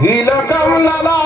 hila kamlala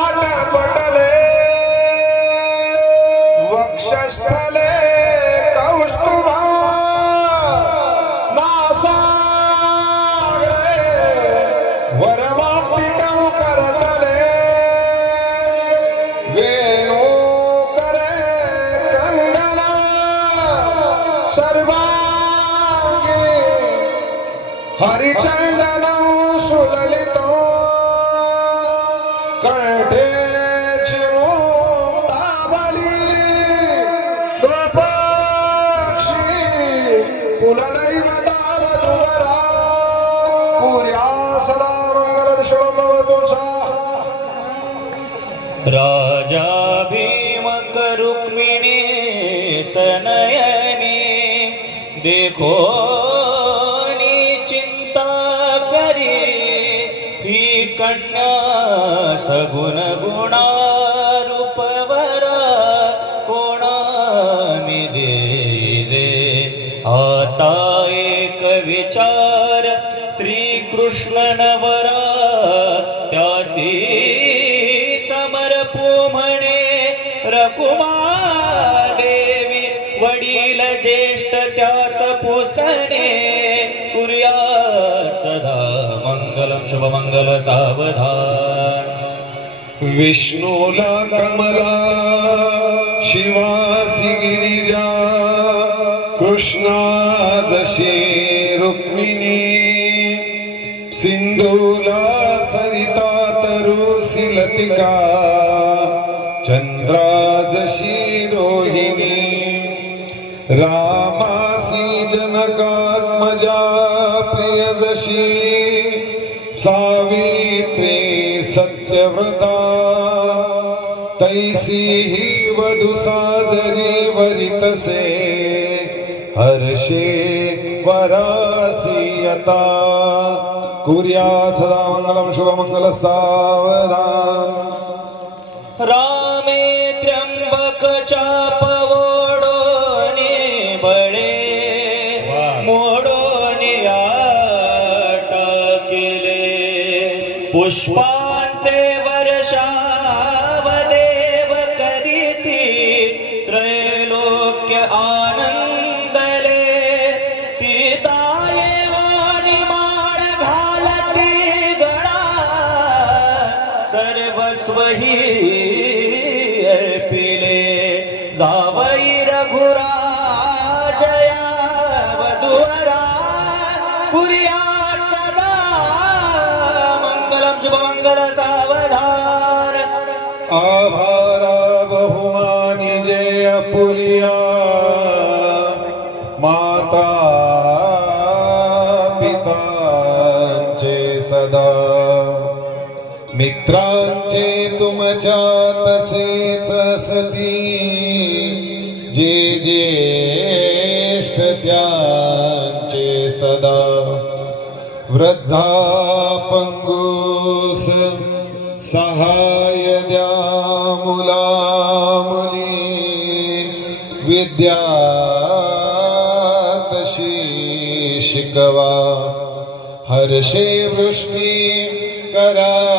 राजा भीमकरुक्मिणी सनयनी देखो नी चिंता करी ही कन्या सगुण गुणा। आता एक विचार श्री कृष्ण नवरा त्यासी समर्पू म्हणे रकुमा देवी वडील ज्येष्ठ त्यास पुसणे. कुर्या सदा मंगलम शुभमंगल सावधान. विष्णूला कमला शिवासी गिरिजा कृष्णा जशी रुक्मिणी सिंधूला सरिता तरुसी लतिका चंद्रा जशी रोहिणी रामासी जनकात्मजा प्रिय जशी सावित्री सत्यव्रता तैसी ही वधू साजरी वरितसे। हर्षे वरासी यता कुर्या सदा मंगलम शुभमंगल सावधान। रामे त्र्यंबक चापवोडोने बळे। मोडोने केले पुष्पांचे सर्वस्वही अर्पिले जावई रघुराजया वधुवरा पुर्या सदा मंगलम शुभमंगल सावधान। आभारा बहुमानी जय पुलिया माता पितांचे सदा। मित्रांचे तुमच्या तसेच असती. जे ज्येष्ठ त्यांचे सदा. वृद्धा पंगूस सहाय द्या मुला मुली तशी शिकवा. हर्षे वृष्टी करा.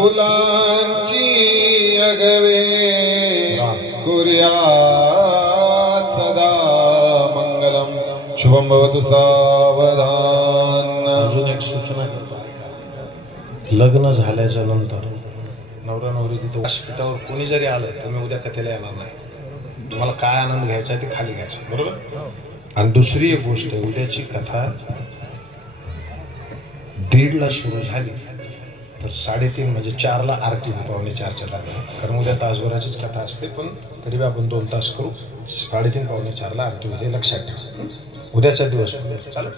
फुलांची अगवे कुर्या सदा मंगलम। शुभम भवतु सावधान। अजून एक सूचना करतो लग्न झाल्याच्यानंतर नवरा नवरी तिथं व्यासपीठावर कोणी जरी आलं तर मी उद्या कथेला येणार नाही. तुम्हाला काय आनंद घ्यायचा आहे ते खाली घ्यायचं बरोबर? आणि दुसरी एक गोष्ट उद्याची कथा दीडला सुरू झाली. तर साडेतीन म्हणजे चारला आरती होईल. पावणे चारच्या दरम्यान. कारण उद्या तासभराचीच कथा असते पण तरी बी आपण दोन तास करू. साडेतीन पावणे चारला आरती होईल हे लक्षात ठेवा. उद्याचा दिवस. चालेल?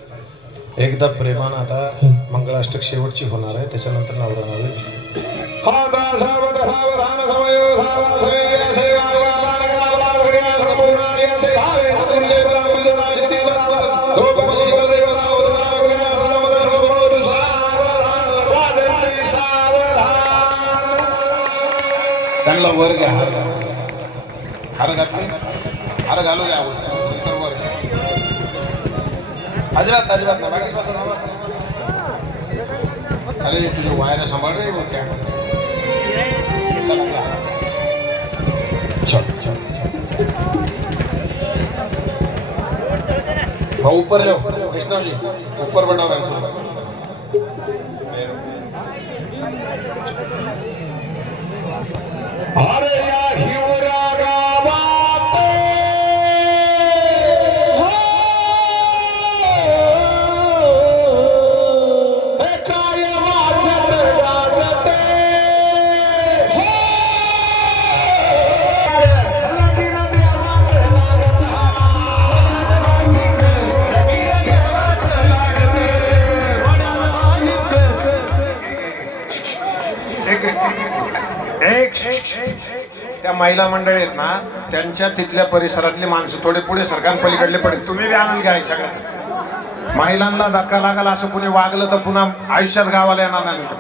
एकदा प्रेमानं आता मंगळाष्टक शेवटची होणार आहे. त्याच्यानंतर नवरा नवरी. वर घ्या. हार घ्या. हार घातले? हार घालू द्या अगोदर नंतर वर अजिबात अजिबात नाही बाकी बसा अरे तुझे वायर सांभाळ रे मग काय चला. चल चल भाऊ ऊपर लो. वैष्णवजी ऊपर बढ़ाओ रंसू Olha त्या महिला मंडळी आहेत ना त्यांच्या तिथल्या परिसरातली माणसं थोडे पुढे सरकार पलीकडले पडेल. तुम्ही बी आनंद घ्या सगळ्या महिलांना धक्का लागला असं कुणी वागलं तर पुन्हा आयुष्यात गावाला येणार नाही म्हणजे